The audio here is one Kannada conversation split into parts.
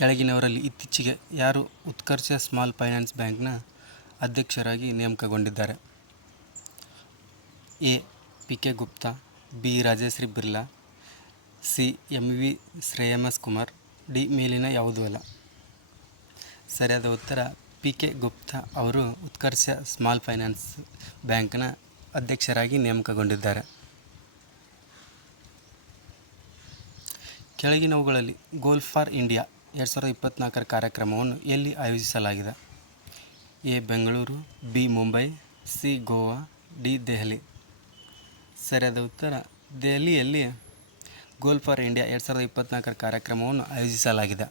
ಕೆಳಗಿನವರಲ್ಲಿ ಇತ್ತೀಚೆಗೆ ಯಾರು ಉತ್ಕರ್ಷ ಸ್ಮಾಲ್ ಫೈನಾನ್ಸ್ ಬ್ಯಾಂಕ್ನ ಅಧ್ಯಕ್ಷರಾಗಿ ನೇಮಕಗೊಂಡಿದ್ದಾರೆ? A. P. K. Gupta, B. Rajashree Birla, C. M. V. Shreyas Kumar, D. ಮೇಲಿನ ಯಾವುದೂ ಅಲ್ಲ. ಸರಿಯಾದ ಉತ್ತರ ಪಿ. ಕೆ. ಗುಪ್ತಾ ಅವರು ಉತ್ಕರ್ಷ ಸ್ಮಾಲ್ ಫೈನಾನ್ಸ್ ಬ್ಯಾಂಕ್ನ ಅಧ್ಯಕ್ಷರಾಗಿ ನೇಮಕಗೊಂಡಿದ್ದಾರೆ. ಕೆಳಗಿನವುಗಳಲ್ಲಿ ಗೋಲ್ ಫಾರ್ ಇಂಡಿಯಾ 2024 ಕಾರ್ಯಕ್ರಮವನ್ನು ಎಲ್ಲಿ ಆಯೋಜಿಸಲಾಗಿದೆ? A. Bengaluru, B. Mumbai, C. Goa, D. Delhi. ಸರಿಯಾದ ಉತ್ತರ ದೆಹಲಿಯಲ್ಲಿ ಗೋಲ್ ಫಾರ್ ಇಂಡಿಯಾ 2024 ಕಾರ್ಯಕ್ರಮವನ್ನು ಆಯೋಜಿಸಲಾಗಿದೆ.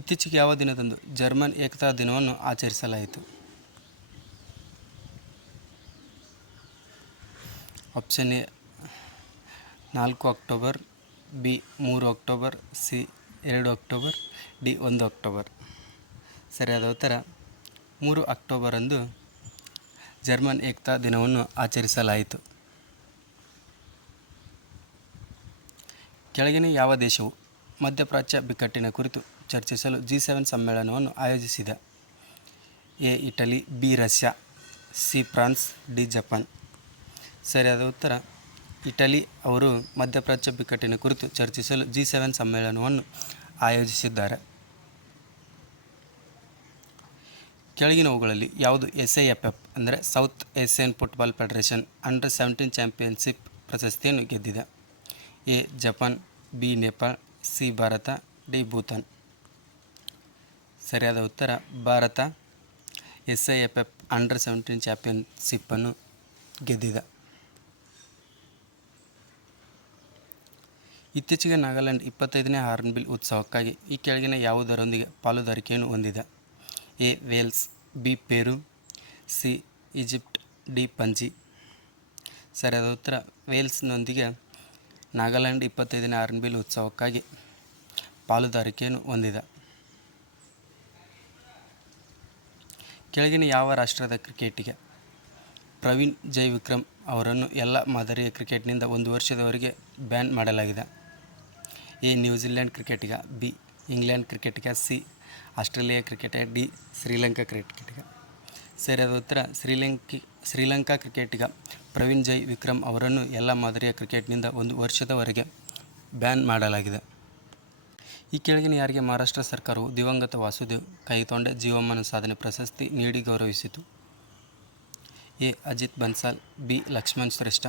ಇತ್ತೀಚೆಗೆ ಯಾವ ದಿನದಂದು ಜರ್ಮನ್ ಏಕತಾ ದಿನವನ್ನು ಆಚರಿಸಲಾಯಿತು? Option A 4 October, B. 3 October, C. 2 October, D. 1 October. ಸರಿಯಾದ ಉತ್ತರ 3 ಅಕ್ಟೋಬರಂದು ಜರ್ಮನ್ ಏಕತಾ ದಿನವನ್ನು ಆಚರಿಸಲಾಯಿತು. ಕೆಳಗಿನ ಯಾವ ದೇಶವು ಮಧ್ಯಪ್ರಾಚ್ಯ ಬಿಕ್ಕಟ್ಟಿನ ಕುರಿತು ಚರ್ಚಿಸಲು G7 ಸಮ್ಮೇಳನವನ್ನು ಆಯೋಜಿಸಿದೆ? A. Italy, B. Russia, C. France, D. Japan. ಸರಿಯಾದ ಉತ್ತರ ಇಟಲಿ ಅವರು ಮಧ್ಯಪ್ರಾಚ್ಯ ಬಿಕ್ಕಟ್ಟಿನ ಕುರಿತು ಚರ್ಚಿಸಲು G7 ಸಮ್ಮೇಳನವನ್ನು ಆಯೋಜಿಸಿದ್ದಾರೆ. ಕೆಳಗಿನವುಗಳಲ್ಲಿ ಯಾವುದು SAFF ಅಂದರೆ ಸೌತ್ ಏಷ್ಯನ್ ಫುಟ್ಬಾಲ್ ಫೆಡರೇಷನ್ ಅಂಡರ್-17 ಚಾಂಪಿಯನ್ಶಿಪ್ ಪ್ರಶಸ್ತಿಯನ್ನು ಗೆದ್ದಿದೆ? A. Japan, B. Nepal, C. Bharat, D. Bhutan. ಸರಿಯಾದ ಉತ್ತರ ಭಾರತ SAFF ಅಂಡರ್-17 ಚಾಂಪಿಯನ್ಶಿಪ್ಪನ್ನು ಗೆದ್ದಿದೆ. ಇತ್ತೀಚೆಗೆ ನಾಗಾಲ್ಯಾಂಡ್ 25ನೇ ಹಾರ್ನ್ಬಿಲ್ ಉತ್ಸವಕ್ಕಾಗಿ ಈ ಕೆಳಗಿನ ಯಾವುದರೊಂದಿಗೆ ಪಾಲುದಾರಿಕೆಯನ್ನು ಹೊಂದಿದೆ? A. Wales, B. Peru, C. Egypt, D. ಪಂಜಿ. ಸರಿಯಾದ ಉತ್ತರ ವೇಲ್ಸ್ನೊಂದಿಗೆ ನಾಗಾಲ್ಯಾಂಡ್ 25ನೇ ಹಾರ್ನ್ಬಿಲ್ ಉತ್ಸವಕ್ಕಾಗಿ ಪಾಲುದಾರಿಕೆಯನ್ನು ಹೊಂದಿದೆ. ಕೆಳಗಿನ ಯಾವ ರಾಷ್ಟ್ರದ ಕ್ರಿಕೆಟಿಗ ಪ್ರವೀಣ್ ಜೈವಿಕ್ರಮ್ ಅವರನ್ನು ಎಲ್ಲ ಮಾದರಿಯ ಕ್ರಿಕೆಟ್ನಿಂದ 1 ವರ್ಷದವರೆಗೆ ಬ್ಯಾನ್ ಮಾಡಲಾಗಿದೆ? ಎ. ನ್ಯೂಜಿಲೆಂಡ್ ಕ್ರಿಕೆಟಿಗ, ಬಿ. ಇಂಗ್ಲೆಂಡ್ ಕ್ರಿಕೆಟಿಗ, ಸಿ. ಆಸ್ಟ್ರೇಲಿಯಾ ಕ್ರಿಕೆಟಿಗ, ಡಿ. ಶ್ರೀಲಂಕಾ ಕ್ರಿಕೆಟಿಗ. ಸರಿಯಾದ ಉತ್ತರ ಶ್ರೀಲಂಕಾ ಕ್ರಿಕೆಟಿಗ ಪ್ರವೀಣ್ ಜೈವಿಕ್ರಮ್ ಅವರನ್ನು ಎಲ್ಲ ಮಾದರಿಯ ಕ್ರಿಕೆಟ್ನಿಂದ 1 ವರ್ಷದವರೆಗೆ ಬ್ಯಾನ್ ಮಾಡಲಾಗಿದೆ. ಈ ಕೆಳಗಿನ ಯಾರಿಗೆ ಮಹಾರಾಷ್ಟ್ರ ಸರ್ಕಾರವು ದಿವಂಗತ ವಾಸುದೇವ್ ಕೈತೊಂಡೆ ಜೀವಮಾನ ಸಾಧನೆ ಪ್ರಶಸ್ತಿ ನೀಡಿ ಗೌರವಿಸಿತು? ಎ. ಅಜಿತ್ ಬನ್ಸಾಲ್, ಬಿ. ಲಕ್ಷ್ಮಣ್ ಶ್ರೇಷ್ಠ,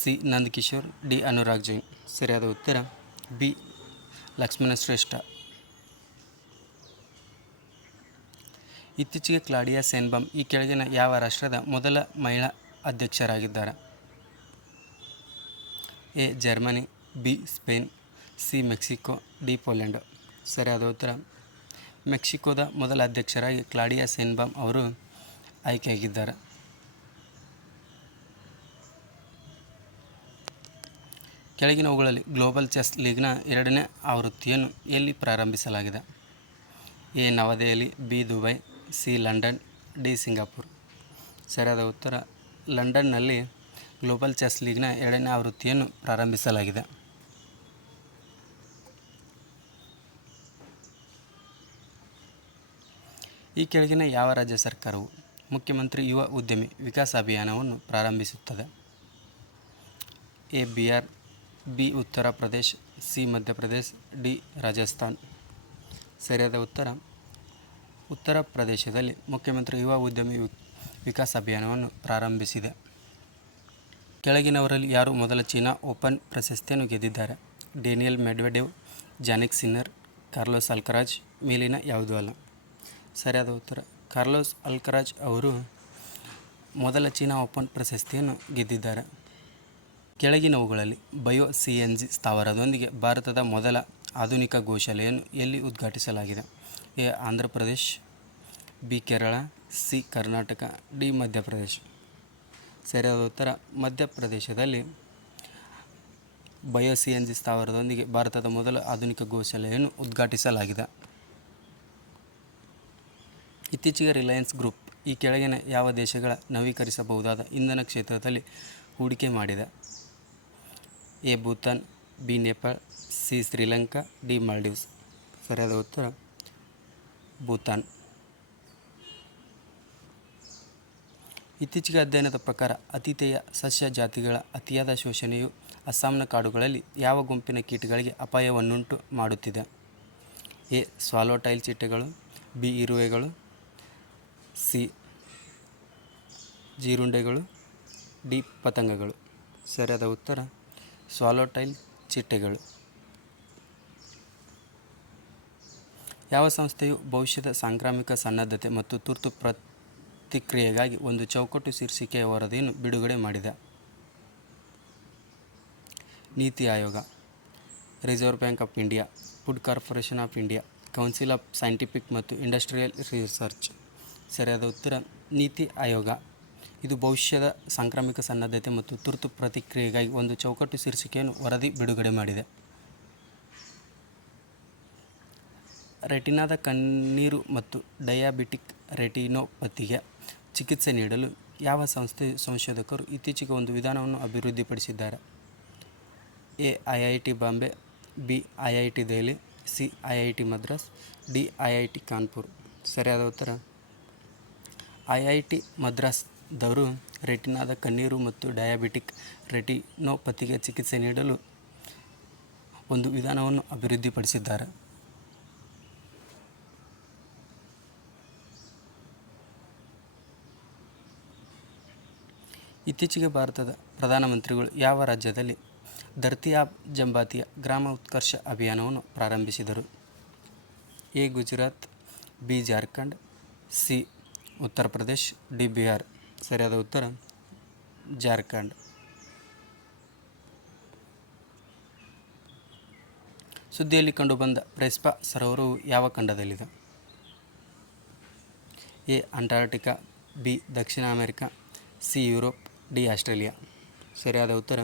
ಸಿ. ನಂದ್ ಕಿಶೋರ್, ಡಿ. ಅನುರಾಗ್ ಜೈನ್. ಸರಿಯಾದ ಉತ್ತರ ಬಿ. ಲಕ್ಷ್ಮಣ ಶ್ರೇಷ್ಠ. ಇತ್ತೀಚೆಗೆ ಕ್ಲಾಡಿಯಾ ಶೈನ್ಬಾಮ್ ಈ ಕೆಳಗಿನ ಯಾವ ರಾಷ್ಟ್ರದ ಮೊದಲ ಮಹಿಳಾ ಅಧ್ಯಕ್ಷರಾಗಿದ್ದಾರೆ? A. Germany, B. Spain, C. Mexico, D. Poland. ಸರಿಯಾದ ಉತ್ತರ ಮೆಕ್ಸಿಕೋದ ಮೊದಲ ಅಧ್ಯಕ್ಷರಾಗಿ ಕ್ಲಾಡಿಯಾ ಶೈನ್ಬಾಮ್ ಅವರು ಆಯ್ಕೆಯಾಗಿದ್ದಾರೆ. ಕೆಳಗಿನವುಗಳಲ್ಲಿ ಗ್ಲೋಬಲ್ ಚೆಸ್ ಲೀಗ್ನ 2ನೇ ಆವೃತ್ತಿಯನ್ನು ಎಲ್ಲಿ ಪ್ರಾರಂಭಿಸಲಾಗಿದೆ? A. New Delhi, B. Dubai, C. London, D. Singapore. ಸರಿಯಾದ ಉತ್ತರ ಲಂಡನ್ನಲ್ಲಿ ಗ್ಲೋಬಲ್ ಚೆಸ್ ಲೀಗ್ನ 2ನೇ ಆವೃತ್ತಿಯನ್ನು ಪ್ರಾರಂಭಿಸಲಾಗಿದೆ. ಈ ಕೆಳಗಿನ ಯಾವ ರಾಜ್ಯ ಸರ್ಕಾರವು ಮುಖ್ಯಮಂತ್ರಿ ಯುವ ಉದ್ಯಮಿ ವಿಕಾಸ ಅಭಿಯಾನವನ್ನು ಪ್ರಾರಂಭಿಸುತ್ತದೆ? A. Bihar, B. Uttar Pradesh, C. Madhya Pradesh, D. Rajasthan. ಸರಿಯಾದ ಉತ್ತರ ಉತ್ತರ ಪ್ರದೇಶದಲ್ಲಿ ಮುಖ್ಯಮಂತ್ರಿ ಯುವ ಉದ್ಯಮಿ ವಿಕಾಸ ಅಭಿಯಾನವನ್ನು ಪ್ರಾರಂಭಿಸಿದೆ. ಕೆಳಗಿನವರಲ್ಲಿ ಯಾರು ಮೊದಲ ಚೀನಾ ಓಪನ್ ಪ್ರಶಸ್ತಿಯನ್ನು ಗೆದ್ದಿದ್ದಾರೆ? Daniel Medvedev, Jannik Sinner, Carlos Alcaraz, ಮೇಲಿನ ಯಾವುದೂ ಅಲ್ಲ. ಸರಿಯಾದ ಉತ್ತರ ಕಾರ್ಲೋಸ್ ಅಲ್ಕರಾಜ್ ಅವರು ಮೊದಲ ಚೀನಾ ಓಪನ್ ಪ್ರಶಸ್ತಿಯನ್ನು ಗೆದ್ದಿದ್ದಾರೆ. ಕೆಳಗಿನವುಗಳಲ್ಲಿ ಬಯೋ CNG ಸ್ಥಾವರದೊಂದಿಗೆ ಭಾರತದ ಮೊದಲ ಆಧುನಿಕ ಗೋಶಾಲೆಯನ್ನು ಎಲ್ಲಿ ಉದ್ಘಾಟಿಸಲಾಗಿದೆ? A. Andhra Pradesh, B. Kerala, C. Karnataka, D. Madhya Pradesh. ಸರಿಯಾದ ಉತ್ತರ ಮಧ್ಯಪ್ರದೇಶದಲ್ಲಿ ಬಯೋ CNG ಸ್ಥಾವರದೊಂದಿಗೆ ಭಾರತದ ಮೊದಲ ಆಧುನಿಕ ಗೋಶಾಲೆಯನ್ನು ಉದ್ಘಾಟಿಸಲಾಗಿದೆ. ಇತ್ತೀಚೆಗೆ ರಿಲಯನ್ಸ್ ಗ್ರೂಪ್ ಈ ಕೆಳಗಿನ ಯಾವ ದೇಶಗಳ ನವೀಕರಿಸಬಹುದಾದ ಇಂಧನ ಕ್ಷೇತ್ರದಲ್ಲಿ ಹೂಡಿಕೆ ಮಾಡಿದೆ? A. Bhutan, B Nepal, C Sri Lanka, D Maldives. ಸರಿಯಾದ ಉತ್ತರ ಭೂತಾನ್. ಇತ್ತೀಚೆಗೆ ಅಧ್ಯಯನದ ಪ್ರಕಾರ ಅತಿಥೇಯ ಸಸ್ಯ ಜಾತಿಗಳ ಅತಿಯಾದ ಶೋಷಣೆಯು ಅಸ್ಸಾಂನ ಕಾಡುಗಳಲ್ಲಿ ಯಾವ ಗುಂಪಿನ ಕೀಟಗಳಿಗೆ ಅಪಾಯವನ್ನುಂಟು ಮಾಡುತ್ತಿದೆ? ಎ ಸ್ವಾಲೋಟೈಲ್ ಚಿಟ್ಟೆಗಳು, ಬಿ ಇರುವೆಗಳು, ಸಿ ಜೀರುಂಡೆಗಳು, ಡಿ ಪತಂಗಗಳು. ಸರಿಯಾದ ಉತ್ತರ ಸ್ವಾಲೋಟೈಲ್ ಚಿಟ್ಟೆಗಳು. ಯಾವ ಸಂಸ್ಥೆಯು ಭವಿಷ್ಯದ ಸಾಂಕ್ರಾಮಿಕ ಸನ್ನದ್ಧತೆ ಮತ್ತು ತುರ್ತು ಪ್ರತಿಕ್ರಿಯೆಗಾಗಿ ಒಂದು ಚೌಕಟ್ಟು ಶೀರ್ಷಿಕೆಯ ವರದಿಯನ್ನು ಬಿಡುಗಡೆ ಮಾಡಿದೆ? NITI Aayog, Reserve Bank of India, Food Corporation of India, Council of Scientific ಮತ್ತು ಇಂಡಸ್ಟ್ರಿಯಲ್ ರಿಸರ್ಚ್. ಸರಿಯಾದ ಉತ್ತರ ನೀತಿ ಆಯೋಗ. ಇದು ಭವಿಷ್ಯದ ಸಾಂಕ್ರಾಮಿಕ ಸನ್ನದ್ಧತೆ ಮತ್ತು ತುರ್ತು ಪ್ರತಿಕ್ರಿಯೆಗಾಗಿ ಒಂದು ಚೌಕಟ್ಟು ಶೀರ್ಷಿಕೆಯನ್ನು ವರದಿ ಬಿಡುಗಡೆ ಮಾಡಿದೆ. ರೆಟಿನಾದ ಕಣ್ಣೀರು ಮತ್ತು ಡಯಾಬಿಟಿಕ್ ರೆಟಿನೋಪತಿಗೆ ಚಿಕಿತ್ಸೆ ನೀಡಲು ಯಾವ ಸಂಸ್ಥೆಯ ಸಂಶೋಧಕರು ಇತ್ತೀಚೆಗೆ ಒಂದು ವಿಧಾನವನ್ನು ಅಭಿವೃದ್ಧಿಪಡಿಸಿದ್ದಾರೆ? A IIT Bombay, B IIT Delhi, C IIT Madras, D IIT Kanpur. ಸರಿಯಾದ ಉತ್ತರ IIT ಮದ್ರಾಸ್ದವರು ರೆಟಿನಾದ ಕಣ್ಣೀರು ಮತ್ತು ಡಯಾಬಿಟಿಕ್ ರೆಟಿನೋಪತಿಗೆ ಚಿಕಿತ್ಸೆ ನೀಡಲು ಒಂದು ವಿಧಾನವನ್ನು ಅಭಿವೃದ್ಧಿಪಡಿಸಿದ್ದಾರೆ. ಇತ್ತೀಚೆಗೆ ಭಾರತದ ಪ್ರಧಾನಮಂತ್ರಿಗಳು ಯಾವ ರಾಜ್ಯದಲ್ಲಿ ಧರ್ತಿ ಆಬ್ ಜಂಬಾತಿಯ ಗ್ರಾಮ ಉತ್ಕರ್ಷ ಅಭಿಯಾನವನ್ನು ಪ್ರಾರಂಭಿಸಿದರು? A Gujarat, B Jharkhand, C Uttar Pradesh, D Bihar. ಸರಿಯಾದ ಉತ್ತರ ಜಾರ್ಖಂಡ್. ಸುದ್ದಿಯಲ್ಲಿ ಕಂಡುಬಂದ ಪ್ರೆಸ್ಪಾ ಸರೋವರವು ಯಾವ ಖಂಡದಲ್ಲಿದೆ? A Antarctica, B Dakshina America, C Europe, D Australia. ಸರಿಯಾದ ಉತ್ತರ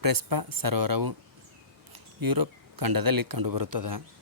ಪ್ರೆಸ್ಪಾ ಸರೋವರವು ಯುರೋಪ್ ಖಂಡದಲ್ಲಿ ಕಂಡುಬರುತ್ತದೆ.